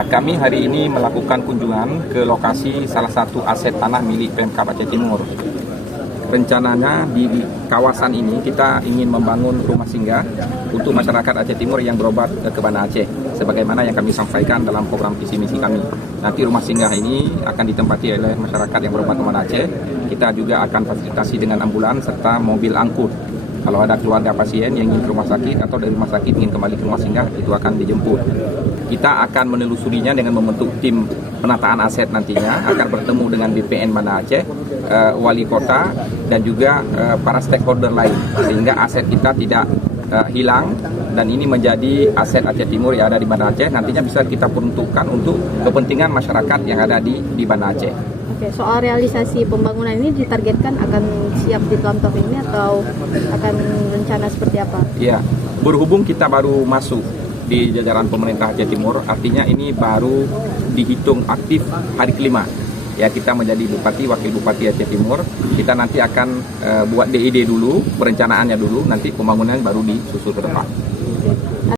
Kami hari ini melakukan kunjungan ke lokasi salah satu aset tanah milik Pemkab Aceh Timur. Rencananya di kawasan ini kita ingin membangun rumah singgah untuk masyarakat Aceh Timur yang berobat ke Banda Aceh, sebagaimana yang kami sampaikan dalam program visi misi kami. Nanti rumah singgah ini akan ditempati oleh masyarakat yang berobat ke Banda Aceh. Kita juga akan fasilitasi dengan ambulans serta mobil angkut. Kalau ada keluarga pasien yang ingin ke rumah sakit atau dari rumah sakit ingin kembali ke rumah singgah, itu akan dijemput. Kita akan menelusurinya dengan membentuk tim penataan aset nantinya, akan bertemu dengan BPN Banda Aceh, wali kota, dan juga para stakeholder lain, sehingga aset kita tidak hilang, dan ini menjadi aset Aceh Timur yang ada di Banda Aceh, nantinya bisa kita peruntukkan untuk kepentingan masyarakat yang ada di Banda Aceh. Oke, soal realisasi pembangunan ini ditargetkan akan siap di tahun ini atau akan rencana seperti apa? Ya, berhubung kita baru masuk di jajaran pemerintah Aceh Timur, artinya ini baru dihitung aktif hari kelima. Ya, kita menjadi bupati, wakil bupati Aceh Timur. Kita nanti akan buat DID dulu, perencanaannya dulu, nanti pembangunan baru disusul ke depan.